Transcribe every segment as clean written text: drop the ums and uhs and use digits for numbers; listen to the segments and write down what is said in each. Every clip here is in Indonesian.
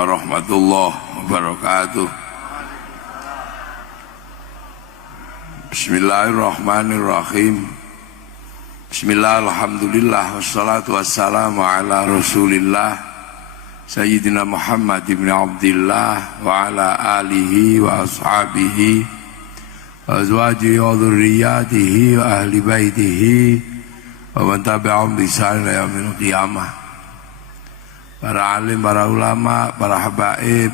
warahmatullahi wabarakatuh. Bismillahirrahmanirrahim. Bismillah, alhamdulillah, wassalatu wassalamu ala rasulillah Sayyidina Muhammad ibn Abdillah wa ala alihi wa ashabihi wa azwajihi wa dhurriyyatihi wa ahli baitihi wa man tabi'ahum bi ihsan ila yaumil qiyamah. Para alim, para ulama, para habaib,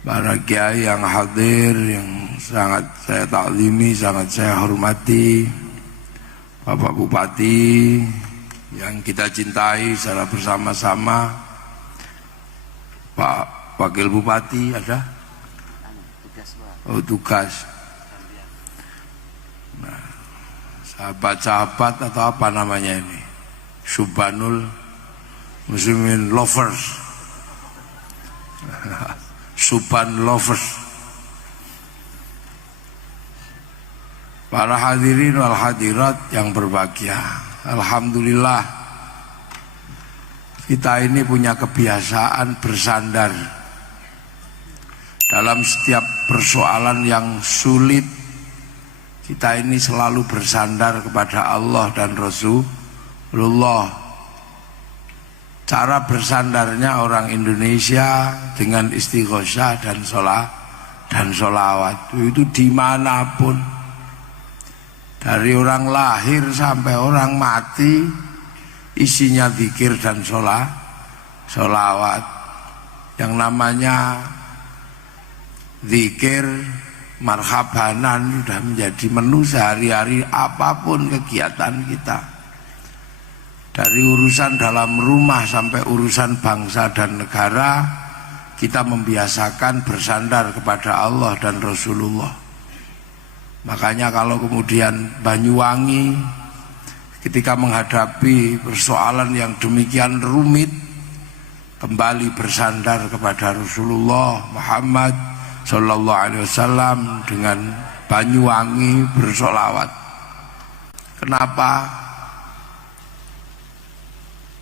para kiai yang hadir, yang sangat saya taklimi, sangat saya hormati, Bapak Bupati yang kita cintai secara bersama-sama, Pak Wakil Bupati ada? Oh, tugas. Nah, sahabat-sahabat atau apa namanya ini? Subhanul Muslimin lovers, Suban lovers, para hadirin wal hadirat yang berbahagia. Alhamdulillah, kita ini punya kebiasaan bersandar dalam setiap persoalan yang sulit. Kita ini selalu bersandar kepada Allah dan Rasulullah. Cara bersandarnya orang Indonesia dengan istighosah dan sholawat itu dimanapun, dari orang lahir sampai orang mati isinya zikir dan sholawat. Yang namanya zikir marhabanan sudah menjadi menu sehari-hari apapun kegiatan kita. Dari urusan dalam rumah sampai urusan bangsa dan negara, kita membiasakan bersandar kepada Allah dan Rasulullah. Makanya kalau kemudian Banyuwangi ketika menghadapi persoalan yang demikian rumit, kembali bersandar kepada Rasulullah Muhammad Sallallahu Alaihi Wasallam dengan Banyuwangi bersolawat. Kenapa?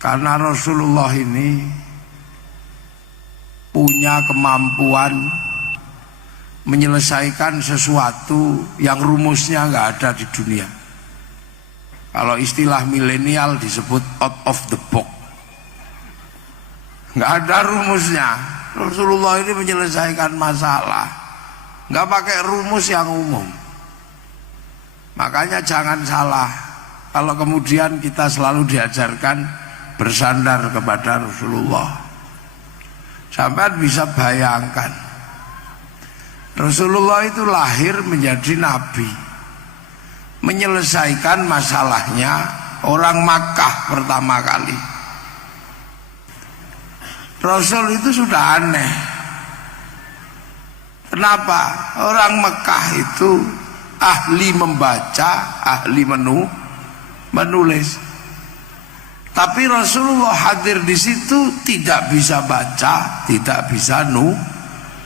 Karena Rasulullah ini punya kemampuan menyelesaikan sesuatu yang rumusnya nggak ada di dunia. Kalau istilah milenial disebut out of the box, nggak ada rumusnya. Rasulullah ini menyelesaikan masalah, nggak pakai rumus yang umum. Makanya jangan salah kalau kemudian kita selalu diajarkan bersandar kepada Rasulullah. Sampai bisa bayangkan, Rasulullah itu lahir menjadi nabi, menyelesaikan masalahnya orang Makkah pertama kali. Rasul itu sudah aneh. Kenapa? Orang Mekah itu ahli membaca, ahli menulis. Tapi Rasulullah hadir di situ tidak bisa baca, tidak bisa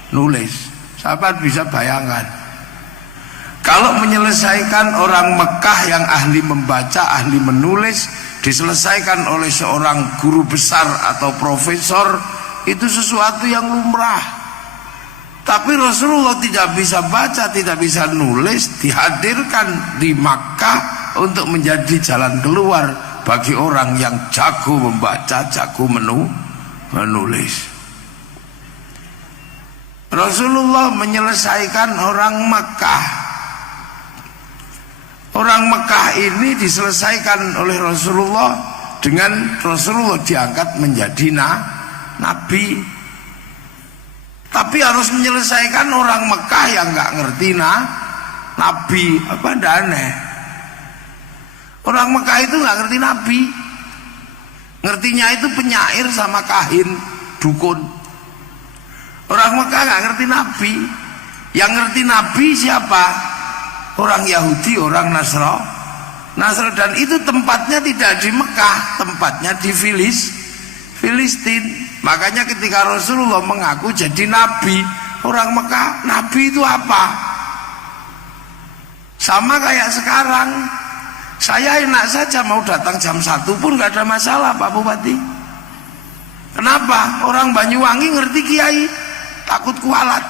nulis. Sahabat bisa bayangkan, kalau menyelesaikan orang Mekah yang ahli membaca, ahli menulis, diselesaikan oleh seorang guru besar atau profesor, itu sesuatu yang lumrah. Tapi Rasulullah tidak bisa baca, tidak bisa nulis, dihadirkan di Makkah untuk menjadi jalan keluar bagi orang yang jago membaca, jago menulis. Rasulullah menyelesaikan orang Makkah. Orang Makkah ini diselesaikan oleh Rasulullah dengan Rasulullah diangkat menjadi nabi. Tapi harus menyelesaikan orang Makkah yang nggak ngerti nabi. Apa aneh? Orang Mekah itu nggak ngerti nabi, ngertinya itu penyair sama kahin, dukun. Orang Mekah nggak ngerti nabi, yang ngerti nabi siapa? Orang Yahudi, orang Nasrani. Dan itu tempatnya tidak di Mekah, tempatnya di Filistin. Makanya ketika Rasulullah mengaku jadi nabi, orang Mekah, nabi itu apa? Sama kayak sekarang. Saya enak saja mau datang jam 1 pun gak ada masalah Pak Bupati. Kenapa? Orang Banyuwangi ngerti kiai, takut kualat.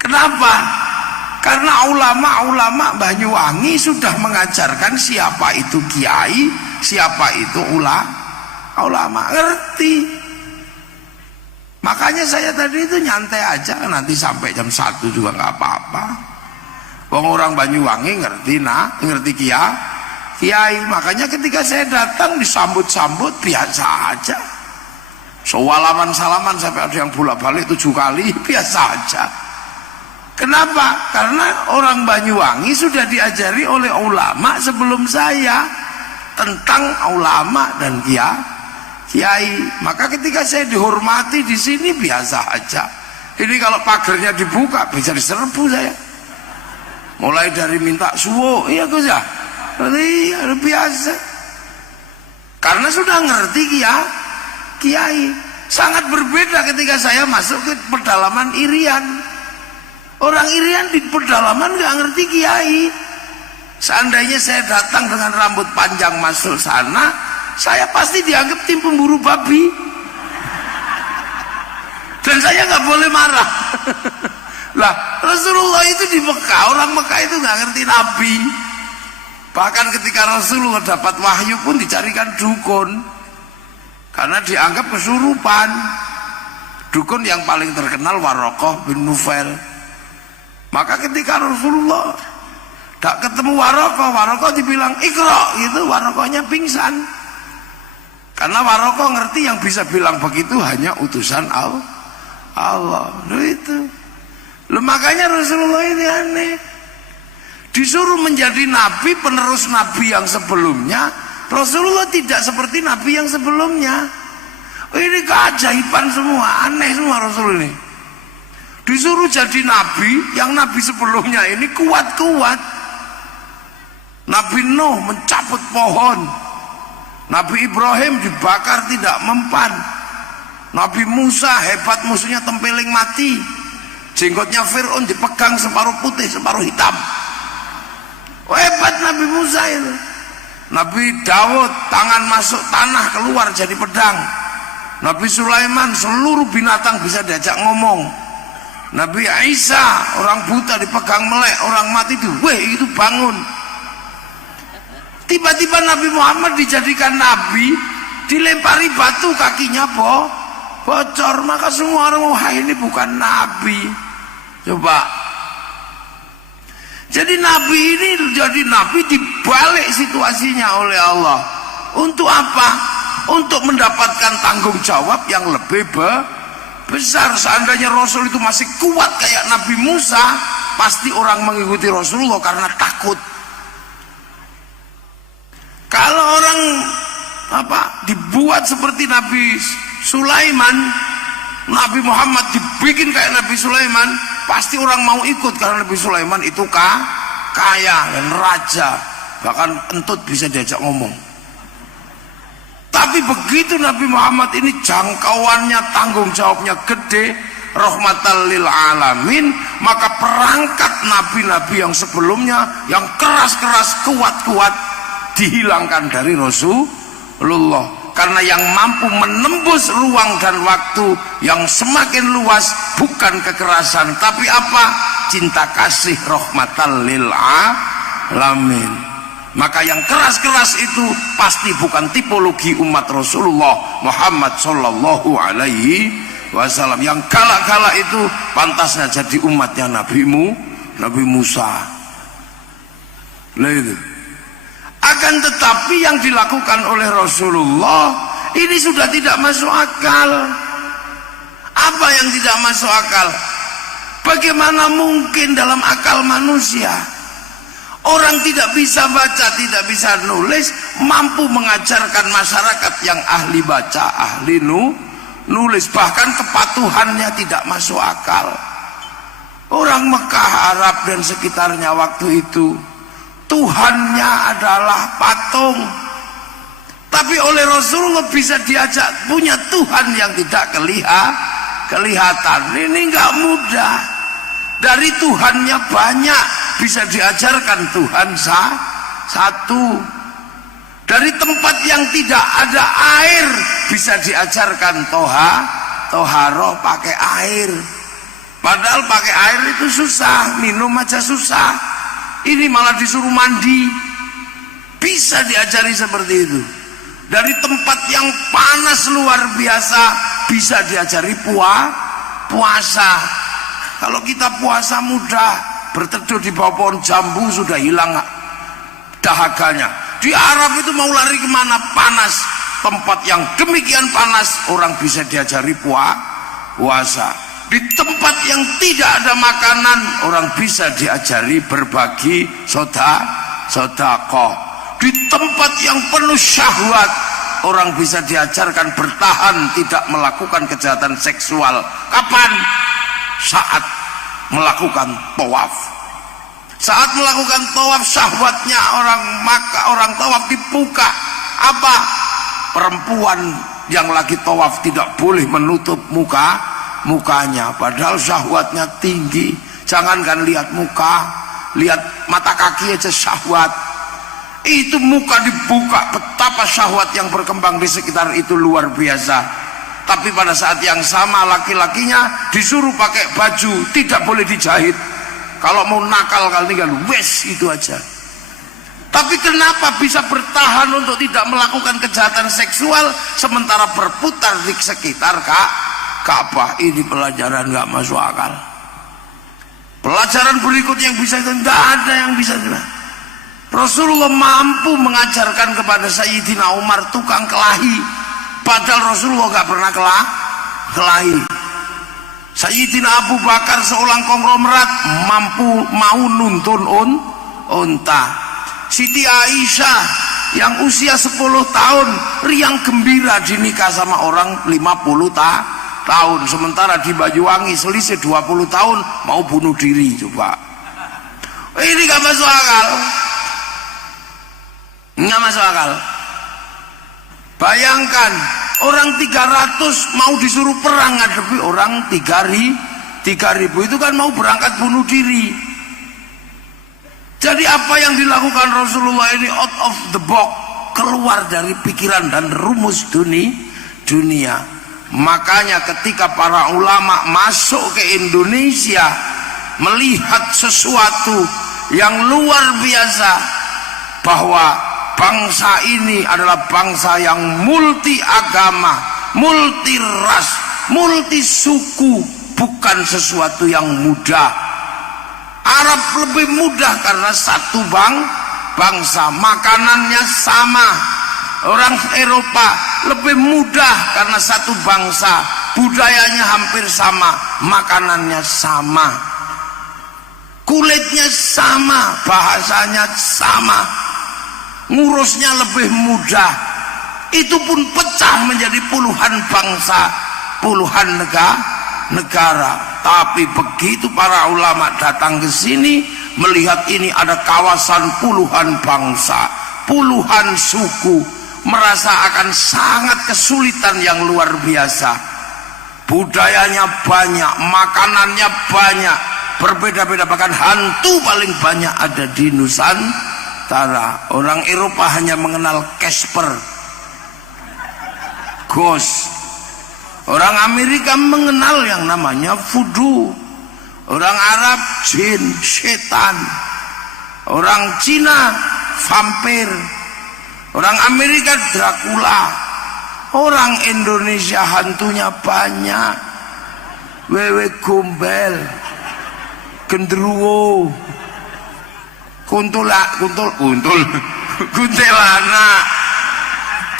Kenapa? Karena ulama-ulama Banyuwangi sudah mengajarkan siapa itu kiai, siapa itu ulama, ngerti. Makanya saya tadi itu nyantai aja, nanti sampai jam 1 juga nggak apa-apa. Wong orang Banyuwangi ngerti kiai. Makanya ketika saya datang disambut-sambut biasa aja. Salaman sampai ada yang bolak-balik 7 kali, biasa aja. Kenapa? Karena orang Banyuwangi sudah diajari oleh ulama sebelum saya tentang ulama dan kiai. Maka ketika saya dihormati di sini biasa aja. Ini kalau pagernya dibuka bisa diserbu saya. Mulai dari minta suwo, iya Gus ya. Iya, biasa. Karena sudah ngerti kiai. Sangat berbeda ketika saya masuk ke pedalaman Irian. Orang Irian di pedalaman nggak ngerti kiai. Seandainya saya datang dengan rambut panjang masuk sana, saya pasti dianggap tim pemburu babi. Dan saya nggak boleh marah. Lah, Rasulullah itu di Mekah, orang Mekah itu nggak ngerti Nabi. Bahkan ketika Rasulullah dapat wahyu pun dicarikan dukun, karena dianggap kesurupan. Dukun yang paling terkenal Waraqah bin Nufail. Maka ketika Rasulullah tak ketemu Waraqah dibilang Iqra gitu, Waraqahnya pingsan. Karena Waraqah ngerti yang bisa bilang begitu hanya utusan Allah. Itu. Makanya Rasulullah ini aneh. Disuruh menjadi nabi, penerus nabi yang sebelumnya. Rasulullah tidak seperti nabi yang sebelumnya. Ini keajaiban semua, aneh semua Rasul ini. Disuruh jadi nabi, yang nabi sebelumnya ini kuat-kuat. Nabi Nuh mencabut pohon, Nabi Ibrahim dibakar tidak mempan, Nabi Musa hebat, musuhnya tempeling mati, jenggotnya Fir'aun dipegang separuh putih separuh hitam. Hebat Nabi Musa itu. Nabi Daud tangan masuk tanah keluar jadi pedang. Nabi Sulaiman seluruh binatang bisa diajak ngomong. Nabi Isa orang buta dipegang melek, orang mati itu bangun. Tiba-tiba Nabi Muhammad dijadikan nabi, dilempari batu kakinya bocor. Maka semua orang, wah ini bukan nabi. Coba. Jadi nabi ini jadi nabi dibalik situasinya oleh Allah. Untuk apa? Untuk mendapatkan tanggung jawab yang lebih besar. Seandainya Rasul itu masih kuat kayak Nabi Musa, pasti orang mengikuti Rasulullah karena takut. Kalau orang dibuat seperti Nabi Sulaiman, Nabi Muhammad dibikin kayak Nabi Sulaiman, pasti orang mau ikut karena Nabi Sulaiman itu kaya dan raja, bahkan entut bisa diajak ngomong. Tapi begitu Nabi Muhammad ini jangkauannya, tanggung jawabnya gede, rahmatan lil alamin, maka perangkat nabi-nabi yang sebelumnya yang keras-keras, kuat-kuat dihilangkan dari Rasulullah. Karena yang mampu menembus ruang dan waktu yang semakin luas bukan kekerasan, tapi apa? Cinta kasih, rahmatan lil alamin. Maka yang keras-keras itu pasti bukan tipologi umat Rasulullah Muhammad sallallahu alaihi wasallam. Yang galak-galak itu pantasnya jadi umatnya Nabi Musa. Nah itu. Akan tetapi yang dilakukan oleh Rasulullah ini sudah tidak masuk akal. Apa yang tidak masuk akal? Bagaimana mungkin dalam akal manusia orang tidak bisa baca, tidak bisa nulis, mampu mengajarkan masyarakat yang ahli baca, ahli nulis, bahkan kepatuhannya tidak masuk akal. Orang Mekah, Arab dan sekitarnya waktu itu Tuhannya adalah patung. Tapi oleh Rasulullah bisa diajak punya Tuhan yang tidak kelihatan. Ini nggak mudah. Dari Tuhannya banyak bisa diajarkan Tuhan satu. Dari tempat yang tidak ada air bisa diajarkan toharo pakai air. Padahal pakai air itu susah, minum aja susah. Ini malah disuruh mandi. Bisa diajari seperti itu. Dari tempat yang panas luar biasa bisa diajari puasa. Kalau kita puasa mudah, berteduh di bawah pohon jambu sudah hilang dahaganya. Di Arab itu mau lari kemana? Panas. Tempat yang demikian panas orang bisa diajari puasa. Di tempat yang tidak ada makanan orang bisa diajari berbagi sedekah. Di tempat yang penuh syahwat orang bisa diajarkan bertahan tidak melakukan kejahatan seksual. Kapan? Saat melakukan tawaf. Saat melakukan tawaf syahwatnya orang tawaf dibuka. Apa? Perempuan yang lagi tawaf tidak boleh menutup mukanya, padahal syahwatnya tinggi. Jangankan lihat muka, lihat mata kaki aja syahwat. Itu muka dibuka, betapa syahwat yang berkembang di sekitar itu luar biasa. Tapi pada saat yang sama laki-lakinya disuruh pakai baju, tidak boleh dijahit. Kalau mau nakal kali tinggal wes itu aja. Tapi kenapa bisa bertahan untuk tidak melakukan kejahatan seksual sementara berputar di sekitar Ka'bah? Ini pelajaran nggak masuk akal. Pelajaran berikut yang bisa, tidak ada yang bisa. Rasulullah mampu mengajarkan kepada Sayyidina Umar tukang kelahi, padahal Rasulullah nggak pernah kelahi. Sayyidina Abu Bakar seorang konglomerat mau nuntun unta. Siti Aisyah yang usia 10 tahun riang gembira dinikah sama orang 50 tahun, sementara di Banyuwangi selisih 20 tahun mau bunuh diri. Coba ini gak masuk akal, nggak masuk akal. Bayangkan orang 300 mau disuruh perang ngadepi orang 3.000 itu kan mau berangkat bunuh diri. Jadi apa yang dilakukan Rasulullah ini out of the box, keluar dari pikiran dan rumus dunia. Makanya ketika para ulama masuk ke Indonesia melihat sesuatu yang luar biasa, bahwa bangsa ini adalah bangsa yang multi agama, multi ras, multi suku, bukan sesuatu yang mudah. Arab lebih mudah karena satu bangsa, makanannya sama. Orang Eropa lebih mudah karena satu bangsa, budayanya hampir sama, makanannya sama, kulitnya sama, bahasanya sama, ngurusnya lebih mudah. Itu pun pecah menjadi puluhan bangsa, puluhan negara. Tapi begitu para ulama datang ke sini melihat ini ada kawasan puluhan bangsa, puluhan suku, merasa akan sangat kesulitan yang luar biasa. Budayanya banyak, makanannya banyak, berbeda-beda, bahkan hantu paling banyak ada di Nusantara. Orang Eropa hanya mengenal Casper, ghost. Orang Amerika mengenal yang namanya voodoo. Orang Arab jin, setan. Orang Cina vampir. Orang Amerika Dracula. Orang Indonesia hantunya banyak. Wewe gombel, gendruwo, kuntilana,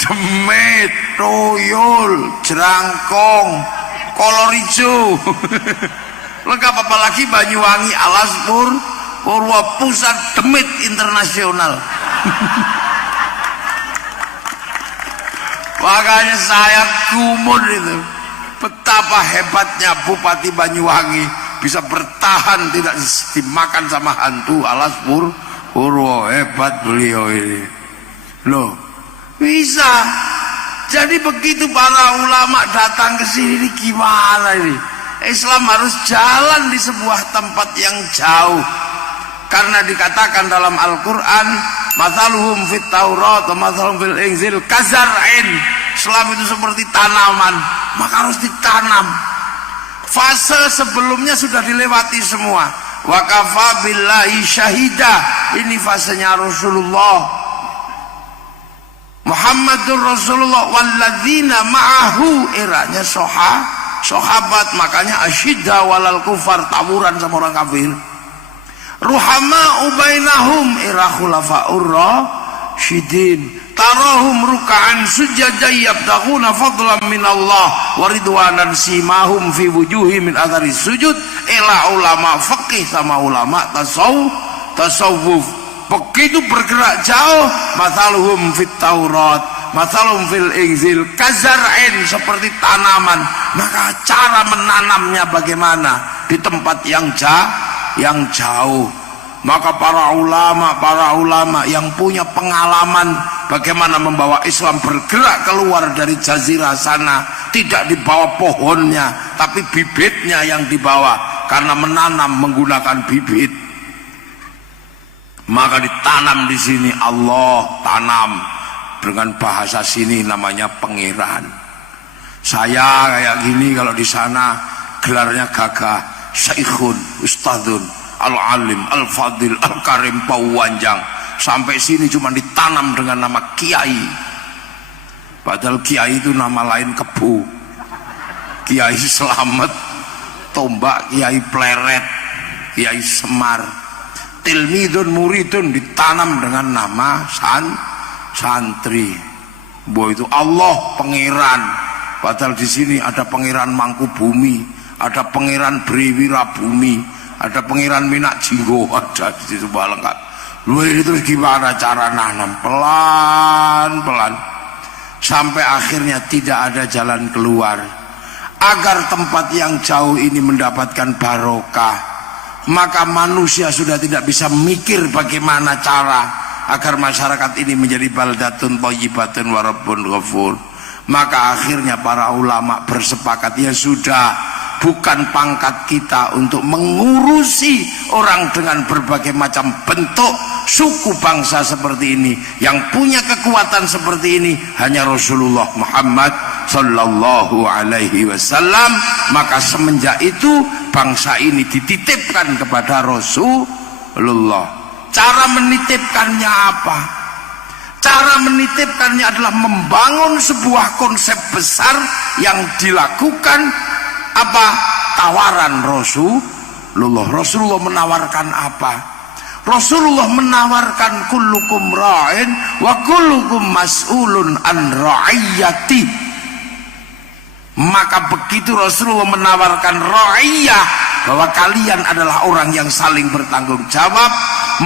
demit, toyol, jerangkong, kolor hijau. Lengkap, apalagi Banyuwangi, Alas Purwo, pusat demit internasional. Makanya saya gumun itu, betapa hebatnya Bupati Banyuwangi bisa bertahan tidak dimakan sama hantu Alas Purwo. Hebat beliau ini loh, bisa. Jadi begitu para ulama datang ke sini, gimana ini? Islam harus jalan di sebuah tempat yang jauh, karena dikatakan dalam Al-Quran, mathaluhum fit Taurat wa mathaluhum fil Injil kazar'in. Islam itu seperti tanaman, maka harus ditanam. Fase sebelumnya sudah dilewati semua. Wa kafa billahi syahida. Ini fasenya Rasulullah Muhammadur Rasulullah walladzina ma'ahu, eranya sahabat, makanya asyidda walal kufar, tawuran sama orang kafir. Ruhama ubainahum, era khulafaur rasyidin, tarahum ruk'an sujada yabtaghuna fadlan minallah wa ridwanan simahum fi wujuhi min athari sujud. Ela ulama fikih sama ulama tasawuf begitu bergerak jauh. Mathaluhum fit Taurat mathaluhum fil Injil kazar'in, seperti tanaman. Maka cara menanamnya bagaimana? Di tempat yang jauh. Maka para ulama yang punya pengalaman bagaimana membawa Islam bergerak keluar dari jazirah sana, tidak dibawa pohonnya tapi bibitnya yang dibawa, karena menanam menggunakan bibit. Maka ditanam di sini, Allah tanam dengan bahasa sini namanya pangeran. Saya kayak gini, kalau di sana gelarnya gagah, Syekhun, Ustadzun, Al-Alim, Al-Fadil, Al-Karim, Pauwanjang. Sampai sini cuma ditanam dengan nama Kiai. Padahal Kiai itu nama lain Kebu, Kiai Selamet, Tombak, Kiai Pleret, Kiai Semar. Tilmidun muridun ditanam dengan nama santri. Bahwa itu Allah pangeran. Padahal di sini ada pangeran Mangkubumi, ada pangeran Brewirabumi, ada pangeran Minak Jinggo, ada di situ lengkap. Lu ini terus gimana cara nanam? Pelan-pelan sampai akhirnya tidak ada jalan keluar. Agar tempat yang jauh ini mendapatkan barokah, maka manusia sudah tidak bisa mikir bagaimana cara agar masyarakat ini menjadi baldatun thayyibatun wa rabbun ghafur. Maka akhirnya para ulama bersepakat, ya sudah, bukan pangkat kita untuk mengurusi orang dengan berbagai macam bentuk suku bangsa seperti ini. Yang punya kekuatan seperti ini hanya Rasulullah Muhammad sallallahu alaihi wasallam. Maka semenjak itu bangsa ini dititipkan kepada Rasulullah. Cara menitipkannya apa? Cara menitipkannya adalah membangun sebuah konsep besar yang dilakukan apa? Tawaran Rasulullah. Rasulullah menawarkan apa? Rasulullah menawarkan kullukum ra'in wa kullukum mas'ulun an ra'iyati. Maka begitu Rasulullah menawarkan ra'iyah, bahwa kalian adalah orang yang saling bertanggung jawab,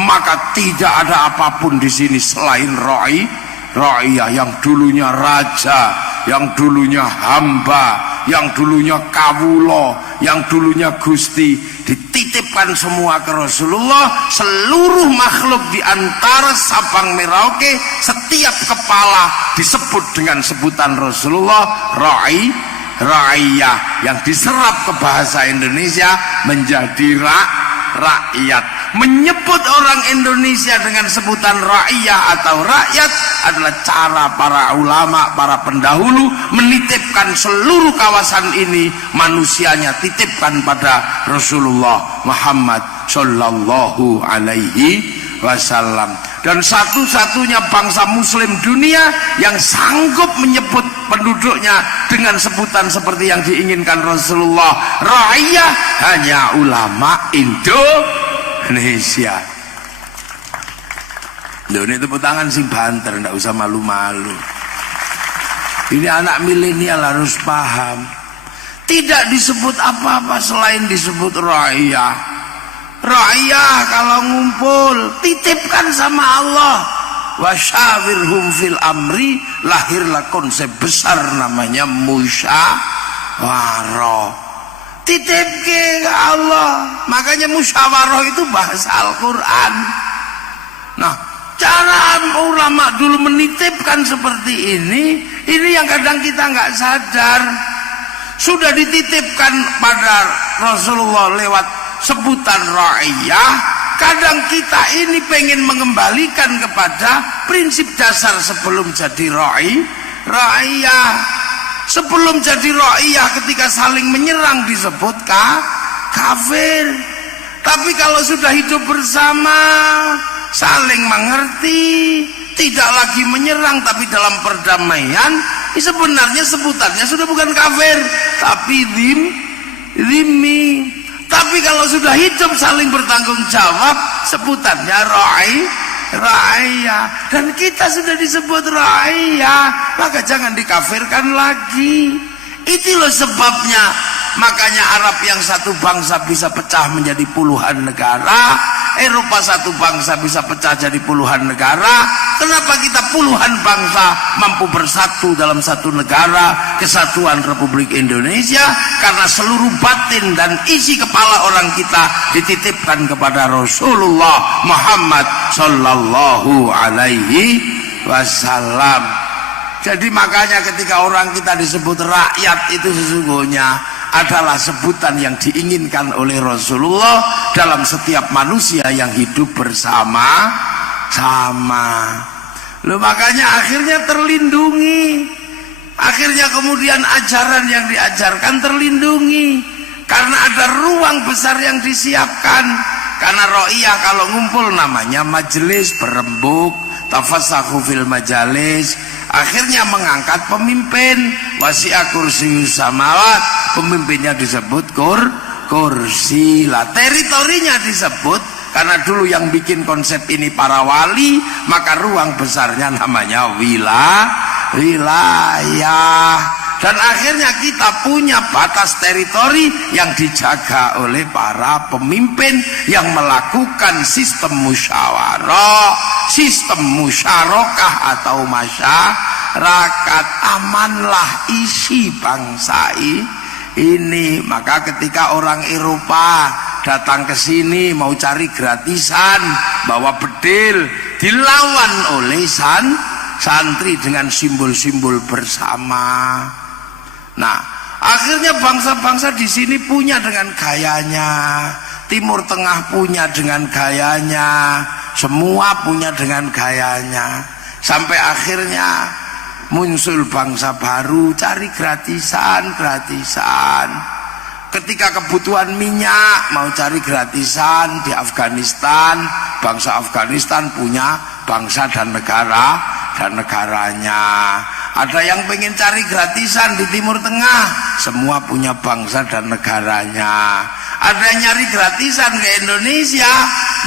maka tidak ada apapun di sini selain ra'iyah, yang dulunya raja, yang dulunya hamba, yang dulunya kawulo, yang dulunya gusti, dititipkan semua ke Rasulullah. Seluruh makhluk di antara Sabang Merauke, setiap kepala disebut dengan sebutan Rasulullah, ra'iyah, yang diserap ke bahasa Indonesia menjadi rakyat. Menyebut orang Indonesia dengan sebutan ra'iyah atau rakyat adalah cara para ulama, para pendahulu menitipkan seluruh kawasan ini, manusianya titipkan pada Rasulullah Muhammad sallallahu alaihi wasallam. Dan satu-satunya bangsa muslim dunia yang sanggup menyebut penduduknya dengan sebutan seperti yang diinginkan Rasulullah, ra'iyah, hanya ulama Indonesia. Loh, ini tepuk tangan sing banter, ndak usah malu-malu. Ini anak milenial harus paham. Tidak disebut apa-apa selain disebut ra'iyah. Ra'iyah kalau ngumpul titipkan sama Allah. Wasyawirhum fil amri, lahirlah konsep besar namanya musyawarah. Titip ke Allah. Makanya musyawarah itu bahasa Al-Quran. Nah, cara ulama dulu menitipkan seperti ini yang kadang kita nggak sadar. Sudah dititipkan pada Rasulullah lewat sebutan ra'iyah, kadang kita ini pengen mengembalikan kepada prinsip dasar sebelum jadi ra'iyah. Sebelum jadi ra'iyah ketika saling menyerang disebut kafir. Tapi kalau sudah hidup bersama, saling mengerti, tidak lagi menyerang tapi dalam perdamaian, sebenarnya sebutannya sudah bukan kafir tapi zimmi. Tapi kalau sudah hidup saling bertanggung jawab, sebutannya ra'iyah. Dan kita sudah disebut ra'iyah, maka jangan dikafirkan lagi. Itu loh sebabnya. Makanya Arab yang satu bangsa bisa pecah menjadi puluhan negara, Eropa satu bangsa bisa pecah jadi puluhan negara. Kenapa kita puluhan bangsa mampu bersatu dalam satu negara, Kesatuan Republik Indonesia? Karena seluruh batin dan isi kepala orang kita dititipkan kepada Rasulullah Muhammad Sallallahu Alaihi Wasallam. Jadi makanya ketika orang kita disebut rakyat, itu sesungguhnya adalah sebutan yang diinginkan oleh Rasulullah dalam setiap manusia yang hidup bersama-sama. Loh, makanya akhirnya terlindungi. Akhirnya kemudian ajaran yang diajarkan terlindungi karena ada ruang besar yang disiapkan. Karena ra'iyah kalau ngumpul namanya majelis berembuk, tafassahu fil majalis. Akhirnya mengangkat pemimpin, wasi'a kursiyus samawat, pemimpinnya disebut kursi lah, teritorinya disebut. Karena dulu yang bikin konsep ini para wali, maka ruang besarnya namanya wilayah. Dan akhirnya kita punya batas teritori yang dijaga oleh para pemimpin yang melakukan sistem musyawarah, sistem musyarakah atau masyarakat. Amanlah isi bangsa ini. Maka ketika orang Eropa datang ke sini mau cari gratisan, bawa bedil, dilawan oleh santri dengan simbol-simbol bersama. Nah, akhirnya bangsa-bangsa di sini punya dengan gayanya, Timur Tengah punya dengan gayanya, semua punya dengan gayanya, sampai akhirnya muncul bangsa baru cari gratisan. Ketika kebutuhan minyak mau cari gratisan di Afghanistan, bangsa Afghanistan punya bangsa dan negaranya. Ada yang pengen cari gratisan di Timur Tengah, semua punya bangsa dan negaranya. Ada yang nyari gratisan ke Indonesia,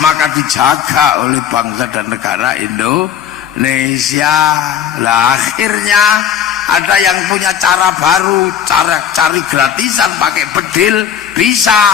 maka dijaga oleh bangsa dan negara Indonesia. Lah akhirnya ada yang punya cara baru, cara cari gratisan pakai bedil bisa.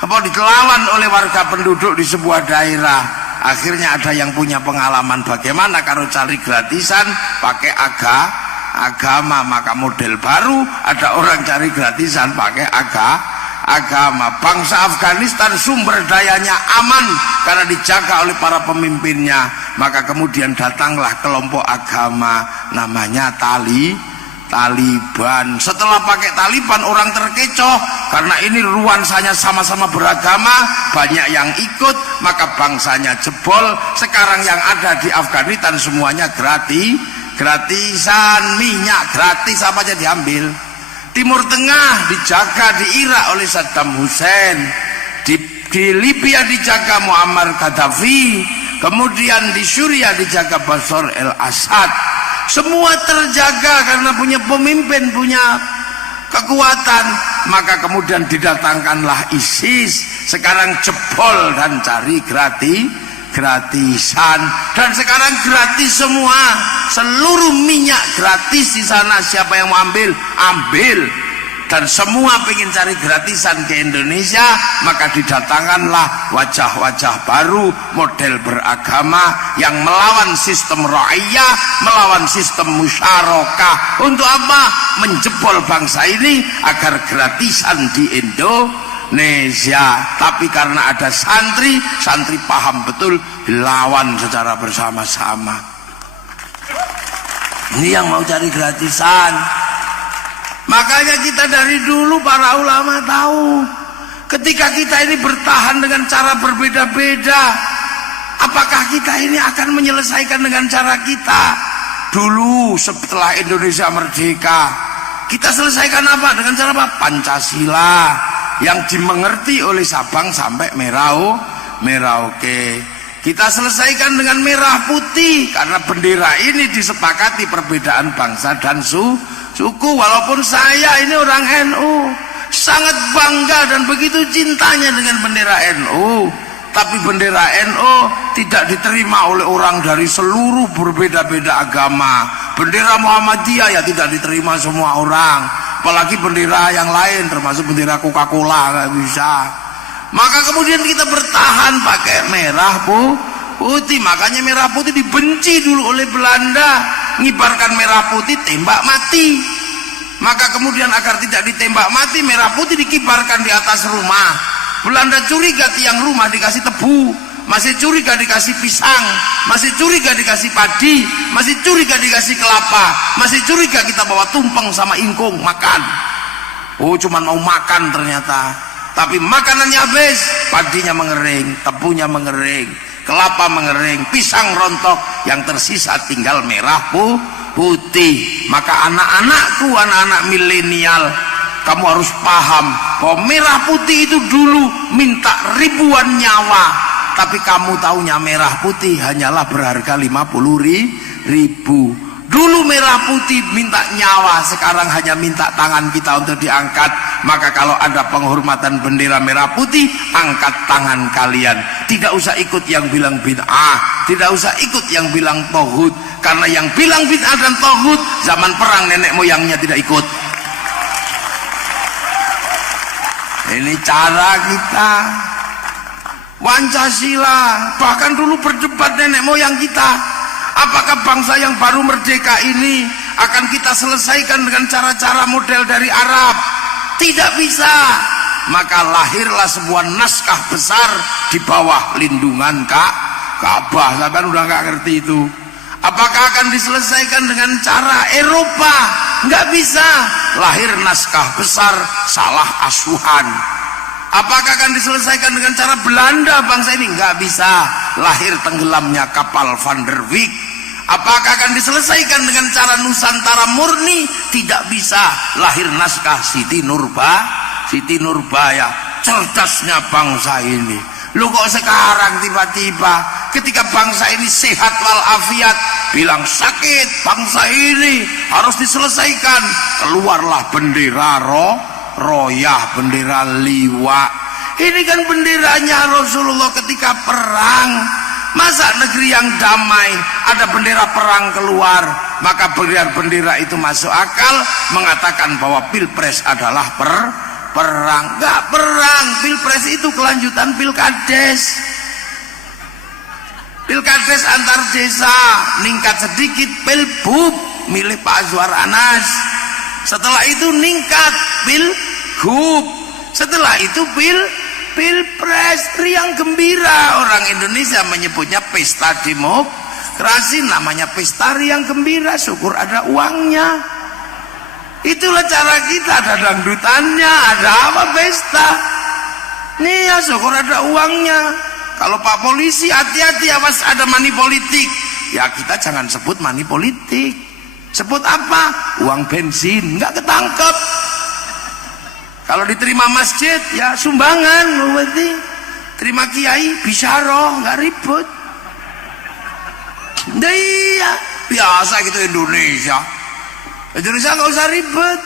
Apa ditelawan oleh warga penduduk di sebuah daerah. Akhirnya ada yang punya pengalaman bagaimana kalau cari gratisan pakai agama, maka model baru ada orang cari gratisan pakai agama. Bangsa Afghanistan sumber dayanya aman karena dijaga oleh para pemimpinnya, maka kemudian datanglah kelompok agama namanya Taliban. Setelah pakai Taliban orang terkecoh karena ini nuansanya sama-sama beragama, banyak yang ikut, maka bangsanya jebol. Sekarang yang ada di Afghanistan semuanya gratisan, minyak gratis apa aja diambil. Timur Tengah dijaga di Irak oleh Saddam Hussein, di Libya dijaga Muammar Gaddafi, kemudian di Suriah dijaga Bashar al-Assad. Semua terjaga karena punya pemimpin, punya kekuatan. Maka kemudian didatangkanlah ISIS, sekarang jebol dan cari gratisan. Dan sekarang gratis semua, seluruh minyak gratis di sana. Siapa yang mau ambil? Dan semua pengen cari gratisan ke Indonesia, maka didatangkanlah wajah-wajah baru, model beragama yang melawan sistem ra'iyah, melawan sistem musyarakah. Untuk apa? Menjebol bangsa ini agar gratisan di Indonesia. Tapi karena ada santri paham betul, dilawan secara bersama-sama. Ini yang mau cari gratisan. Makanya kita dari dulu para ulama tahu, Ketika kita ini bertahan dengan cara berbeda-beda, apakah kita ini akan menyelesaikan dengan cara kita? Dulu setelah Indonesia merdeka, kita selesaikan apa? Dengan cara apa? Pancasila yang dimengerti oleh Sabang sampai Merauke. Kita selesaikan dengan merah putih karena bendera ini disepakati perbedaan bangsa dan suku. Walaupun saya ini orang NU, sangat bangga dan begitu cintanya dengan bendera NU, tapi bendera NU tidak diterima oleh orang dari seluruh berbeda-beda agama. Bendera Muhammadiyah ya tidak diterima semua orang, apalagi bendera yang lain termasuk bendera Coca-Cola nggak bisa. Maka kemudian kita bertahan pakai merah putih. Makanya merah putih dibenci dulu oleh Belanda, ngibarkan merah putih tembak mati. Maka kemudian agar tidak ditembak mati, merah putih dikibarkan di atas rumah. Belanda curiga tiang rumah dikasih tebu, masih curiga dikasih pisang, masih curiga dikasih padi, masih curiga dikasih kelapa, masih curiga kita bawa tumpeng sama ingkung makan. Oh, cuman mau makan ternyata. Tapi makanannya habis, padinya mengering, tebunya mengering, kelapa mengering, pisang rontok, yang tersisa tinggal merah putih. Maka anak-anakku, anak-anak milenial, kamu harus paham bahwa merah putih itu dulu minta ribuan nyawa, tapi kamu tahunya merah putih hanyalah berharga 50.000. Dulu merah putih minta nyawa, sekarang hanya minta tangan kita untuk diangkat. Maka kalau ada penghormatan bendera merah putih, angkat tangan kalian. Tidak usah ikut yang bilang bid'ah, tidak usah ikut yang bilang tauhid, karena yang bilang bid'ah dan tauhid zaman perang nenek moyangnya tidak ikut. Ini cara kita. Pancasila, bahkan dulu berdebat nenek moyang kita, apakah bangsa yang baru merdeka ini akan kita selesaikan dengan cara-cara model dari Arab? Tidak bisa. Maka lahirlah sebuah naskah besar di bawah lindungan Ka'bah. Saya kan udah nggak ngerti itu. Apakah akan diselesaikan dengan cara Eropa? Nggak bisa. Lahir naskah besar salah asuhan. Apakah akan diselesaikan dengan cara Belanda bangsa ini? Nggak bisa. Lahir tenggelamnya kapal Van der Wijk. Apakah akan diselesaikan dengan cara Nusantara murni? Tidak bisa. Lahir naskah Siti Nurbaya. Cerdasnya bangsa ini. Lu kok sekarang tiba-tiba ketika bangsa ini sehat walafiat bilang sakit bangsa ini harus diselesaikan, keluarlah bendera royah, bendera liwa. Ini kan benderanya Rasulullah ketika perang. Masa negeri yang damai ada bendera perang keluar? Maka bendera itu masuk akal mengatakan bahwa pilpres adalah perang. Enggak perang, pilpres itu kelanjutan pilkades. Pilkades antar desa ningkat sedikit, pilbub milih Pak Azwar Anas. Setelah itu ningkat pilgub. Setelah itu pilpres, riang gembira. Orang Indonesia menyebutnya pesta demokrasi, namanya pesta riang gembira. Syukur ada uangnya. Itulah cara kita, ada dangdutannya, ada apa pesta. Nih ya, syukur ada uangnya. Kalau Pak Polisi hati-hati, awas ada money politik. Ya kita jangan sebut money politik. Sebut apa? Uang bensin, nggak ketangkep. Kalau diterima masjid ya sumbangan, berarti terima kiai bisyarah, nggak ribut. Iya biasa gitu Indonesia nggak usah ribet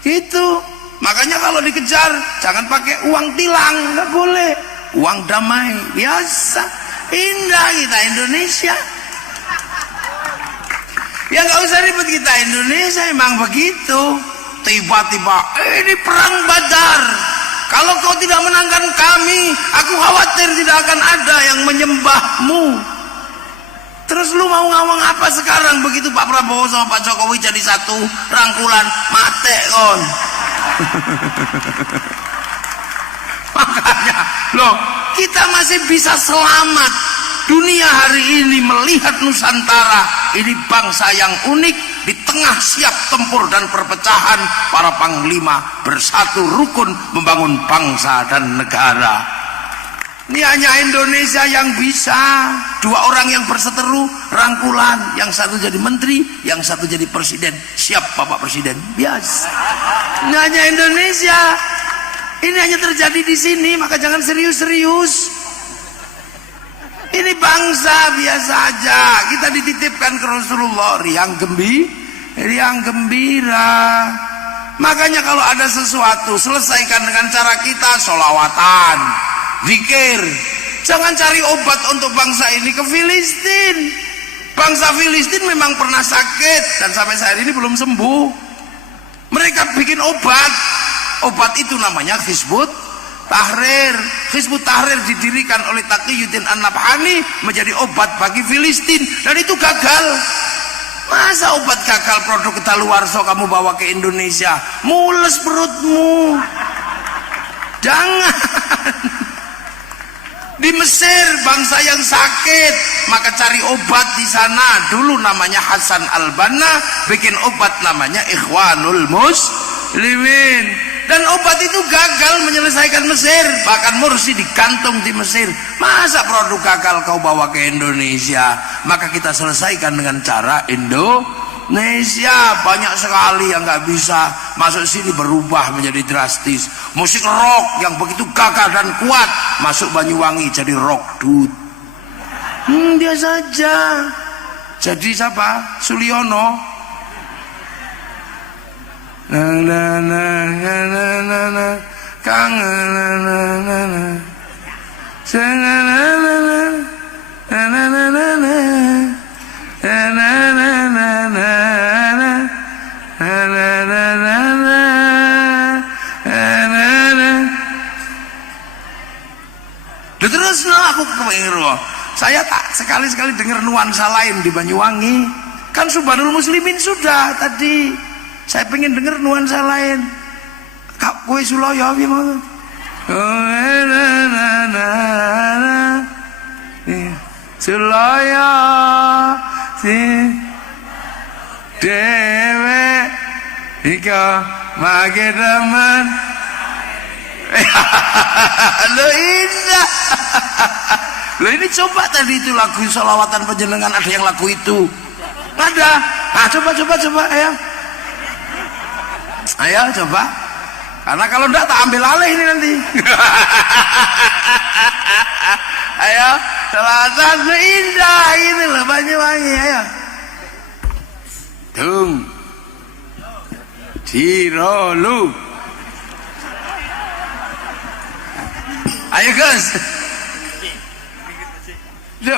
gitu. Makanya kalau dikejar jangan pakai uang tilang, nggak boleh. Uang damai biasa, indah kita Indonesia. Ya nggak usah ribet kita Indonesia, emang begitu. Tiba-tiba ini perang Badar, kalau kau tidak menangkan kami, aku khawatir tidak akan ada yang menyembahmu. Terus lu mau ngomong apa sekarang begitu Pak Prabowo sama Pak Jokowi jadi satu rangkulan? Mate kon. Makanya loh, kita masih bisa selamat. Dunia hari ini melihat Nusantara ini bangsa yang unik, di tengah siap tempur dan perpecahan, para panglima bersatu rukun membangun bangsa dan negara. Ini hanya Indonesia yang bisa. Dua orang yang berseteru, rangkulan, yang satu jadi menteri, yang satu jadi presiden. Siap Bapak Presiden, biasa. Ini hanya Indonesia. Ini hanya terjadi di sini, maka jangan serius-serius. Ini bangsa biasa aja. Kita dititipkan ke Rasulullah, riang gembira. Makanya kalau ada sesuatu, selesaikan dengan cara kita, sholawatan, zikir. Jangan cari obat untuk bangsa ini ke Filistin. Bangsa Filistin memang pernah sakit dan sampai saat ini belum sembuh. Mereka bikin obat. Obat itu namanya Hizbut Tahrir. Hizbut Tahrir didirikan oleh Taqiyuddin An-Nabhani menjadi obat bagi Filistin, dan itu gagal. Masa obat gagal, produk kedaluarsa kamu bawa ke Indonesia, mules perutmu. Jangan. Di Mesir bangsa yang sakit, maka cari obat di sana. Dulu namanya Hasan Al-Banna, bikin obat namanya Ikhwanul Muslimin, dan obat itu gagal menyelesaikan Mesir. Bahkan Mursi digantung di Mesir. Masa produk gagal kau bawa ke Indonesia? Maka kita selesaikan dengan cara Indonesia. Banyak sekali yang nggak bisa masuk sini, berubah menjadi drastis. Musik rock yang begitu gagah dan kuat masuk Banyuwangi jadi rock dut. Dia saja. Jadi siapa? Suliono. Terus aku kepengen, saya tak sekali-sekali dengar nuansa lain di Banyuwangi. Kan Subhanul Muslimin sudah tadi. Saya pengen dengar nuansa lain. Kak kowe Suloyo piye mau? Suloyo si dewe ika mage demen. Lo indah. Lo ini coba tadi itu lagu sholawatan penjenengan, ada yang lagu itu. Ada. Nah, coba ayo. Ayo coba. Karena kalau enggak tak ambil alih ini nanti. Ayo, sholawatan indah ini loh Banyuwangi, ayo. Dung. Cirolu. Ayo Gus. Oke.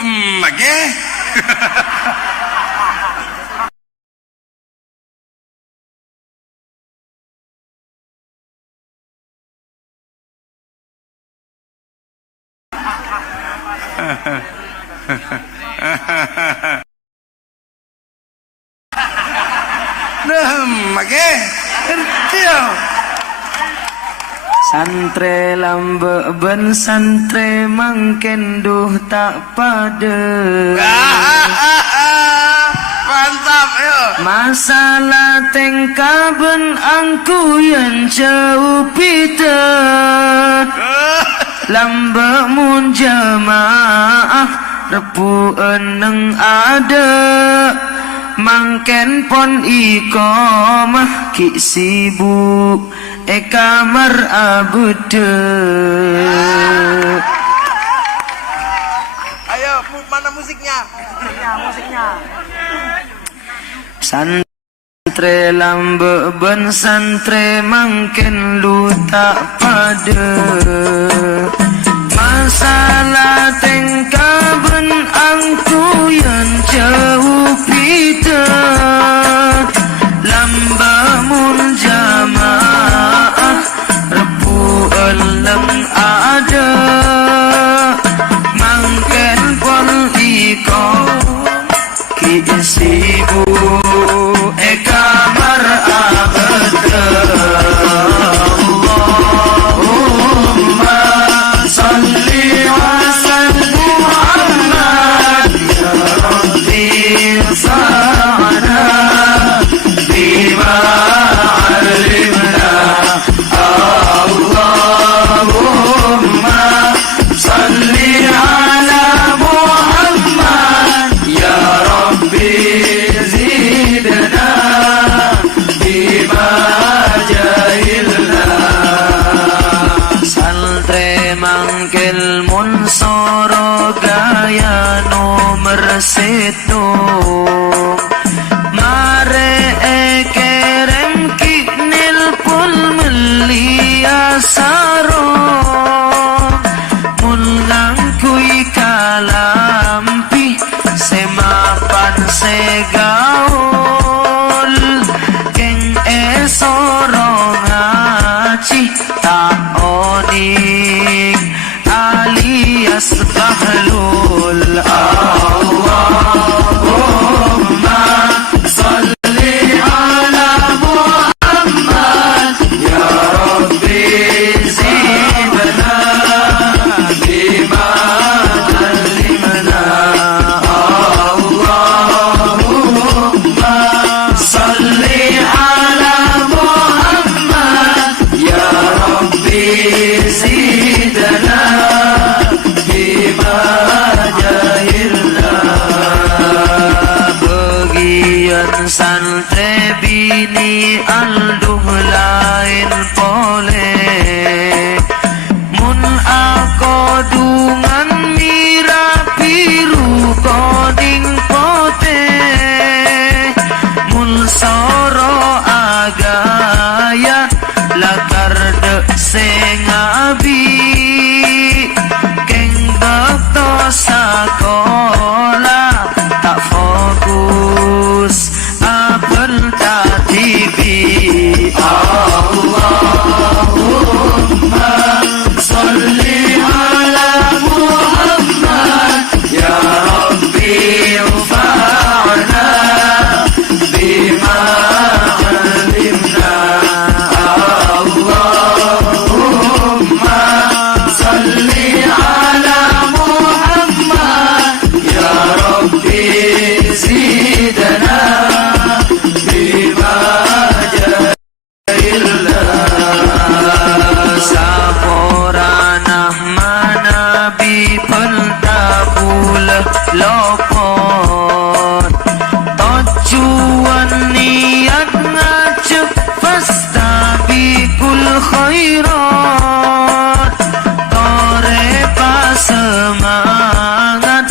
Oke. Santre lambe ben santre mangken duh tak pada. Mantap, yo. Masalah tengka ben angku yang jauh pita. Lambe mun jamaah repu eneng ada. Mangken pon iqamah ki sibuk kamar abude. Ayo, mana musiknya? Musiknya. Santre lambe ben santre mangken lu tak pada. Masalah tengka ben angku yang jauh pita. Lamba mun jamaah repu eleng ada. Mangken pon iko ki sibu kamar abada. Allahumma ilmun soro gaya nomor setu mare kerem kinil pul melia saro mun ngangkui kalampi semapan segaul keng esoro ngaci taoning alias bahlul Allahumma salli ala Muhammad ya Rabbi zidna bima allimna Allahumma salli ala Muhammad ya Rabbi zidna bima jahilna bagian santri bini alduh lain pole mun ako dungan mira biru koding pote mun soro agaya lakar dek sengabi keng dokto sakola tak fokus apel tatibi Allahumma salli ala Muhammad ya Rabbi ufa'na bima alimna Allahumma salli ala Muhammad ya Rabbi zidna bima jahilna saporanah manabi pentabul lopot tujuan niat ngajak fastabikul khairat tore pas semangat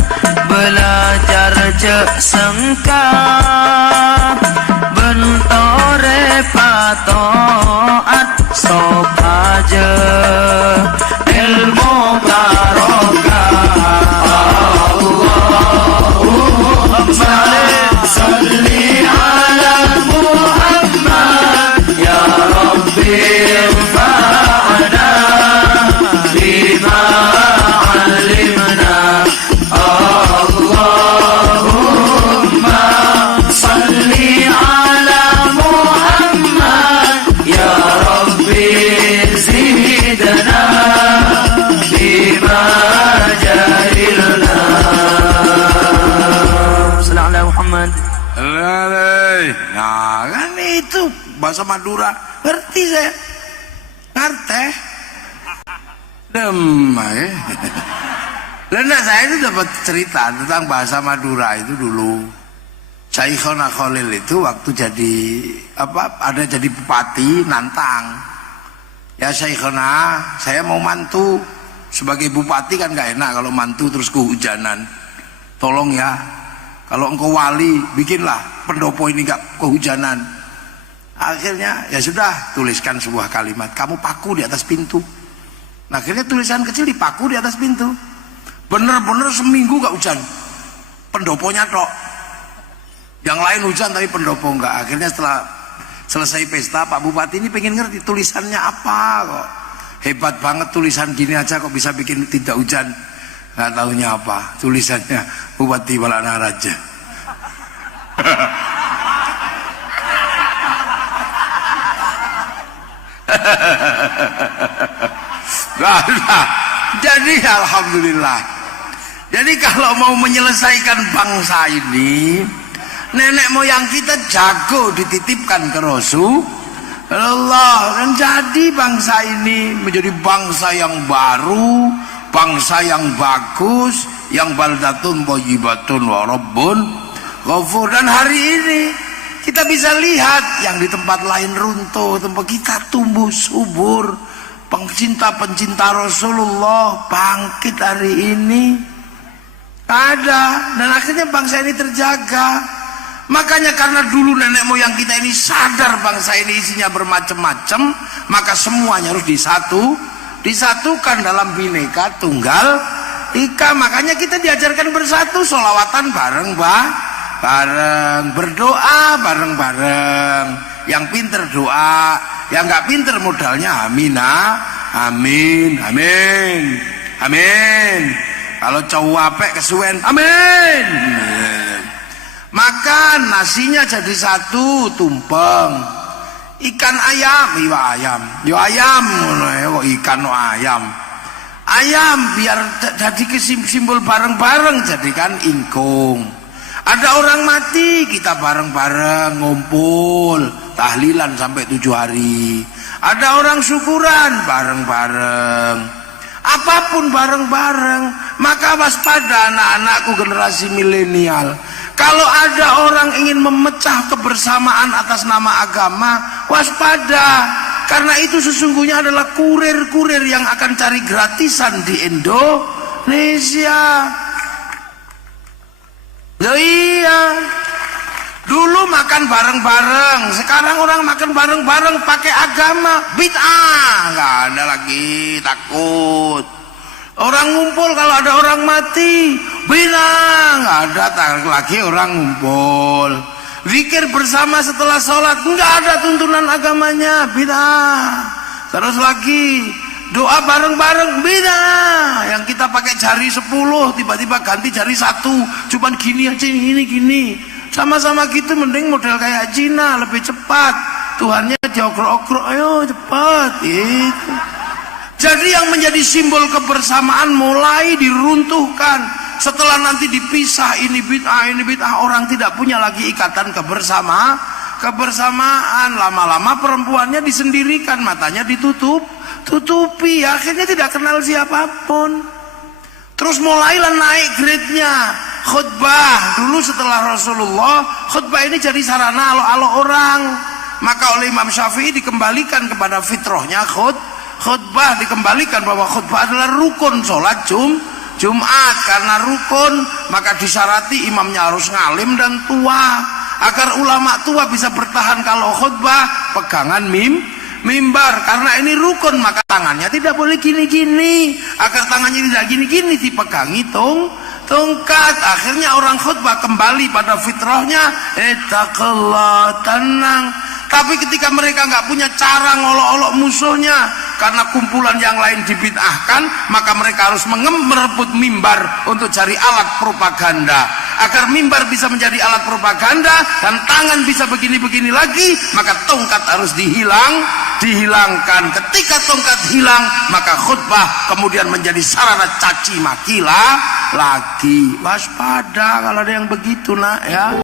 belajar cek sengka bentore patoat sopaje ilmu barokah Allahumma salli ala Muhammad ya Rabbi fa'na bima alimna Allahumma salli ala Muhammad ya Rabbi zidna bima jahilna sallallahu ala Muhammad. Nah kan itu bahasa Madura ngerti saya ngerti Lena saya itu dapat cerita tentang bahasa Madura itu dulu. Syekhona Khalil itu waktu jadi ada jadi bupati nantang. Ya Syekhona, saya mau mantu sebagai bupati kan gak enak kalau mantu terus kehujanan. Tolong ya, kalau engkau wali bikinlah pendopo ini gak kehujanan. Akhirnya ya sudah, tuliskan sebuah kalimat, kamu paku di atas pintu. Nah, akhirnya tulisan kecil dipaku di atas pintu. Bener-bener seminggu gak hujan, pendoponya tok. Yang lain hujan tapi pendopo enggak. Akhirnya setelah selesai pesta, Pak Bupati ini pengen ngerti tulisannya apa kok. Hebat banget tulisan gini aja kok bisa bikin tidak hujan. Nggak tahunya apa, tulisannya Bupati Balana Raja. Nah, jadi alhamdulillah. Jadi kalau mau menyelesaikan bangsa ini, nenek moyang kita jago dititipkan ke Rasulullah, dan jadi bangsa ini menjadi bangsa yang baru, bangsa yang bagus, yang baldatun thayyibatun wa rabbun ghafur. Dan hari ini kita bisa lihat yang di tempat lain runtuh, tempat kita tumbuh subur, pencinta-pencinta Rasulullah bangkit hari ini? Ada. Dan akhirnya bangsa ini terjaga. Makanya karena dulu nenek moyang kita ini sadar bangsa ini isinya bermacam-macam, maka semuanya harus disatukan dalam Bhinneka Tunggal Ika. Makanya kita diajarkan bersatu, sholawatan bareng berdoa bareng-bareng. Yang pinter doa, yang nggak pinter modalnya amin. Kalau cowok apek kesuwen amin. Makan nasinya jadi satu, tumpeng. Ikan ayam, yo ayam, ikan no ayam. Ayam biar jadi simbol bareng-bareng, jadikan ingkung. Ada orang mati, kita bareng-bareng ngumpul tahlilan sampai 7 hari. Ada orang syukuran bareng-bareng. Apapun bareng-bareng. Maka waspada anak-anakku generasi milenial. Kalau ada orang ingin memecah kebersamaan atas nama agama, waspada. Karena itu sesungguhnya adalah kurir-kurir yang akan cari gratisan di Indonesia. Ya iya. Dulu makan bareng-bareng, sekarang orang makan bareng-bareng pakai agama, bid'ah. Nggak ada lagi, takut. Orang ngumpul kalau ada orang mati, bid'ah. Nggak ada lagi orang ngumpul. Zikir bersama setelah sholat, nggak ada tuntunan agamanya, bid'ah. Terus lagi doa bareng-bareng, bid'ah. Yang kita pakai jari 10, tiba-tiba ganti jari 1, cuman gini aja, gini. Sama-sama gitu, mending model kayak Cina, lebih cepat. Tuhannya diokrok-okrok, ayo cepat gitu. Jadi yang menjadi simbol kebersamaan mulai diruntuhkan. Setelah nanti dipisah, ini bid'ah, orang tidak punya lagi ikatan kebersamaan. Lama-lama perempuannya disendirikan, matanya tutupi, akhirnya tidak kenal siapapun. Terus mulailah naik grade-nya. Khutbah dulu setelah Rasulullah, khutbah ini jadi sarana alo-alo orang. Maka oleh Imam Syafi'i dikembalikan kepada fitrahnya khutbah, dikembalikan bahwa khutbah adalah rukun sholat Jumat. Karena rukun maka disyarati imamnya harus ngalim dan tua. Agar ulama tua bisa bertahan kalau khutbah pegangan mimbar. Karena ini rukun maka tangannya tidak boleh gini-gini. Agar tangannya tidak gini-gini dipegangi tongkat. Akhirnya orang khutbah kembali pada fitrahnya, ittaqullah, tenang. Tapi ketika mereka nggak punya cara ngolok-olok musuhnya karena kumpulan yang lain dibid'ahkan, maka mereka harus merebut mimbar untuk cari alat propaganda. Agar mimbar bisa menjadi alat propaganda dan tangan bisa begini-begini lagi, maka tongkat harus dihilangkan. Ketika tongkat hilang, maka khutbah kemudian menjadi sarana caci maki lagi. Waspada kalau ada yang begitu, nak ya.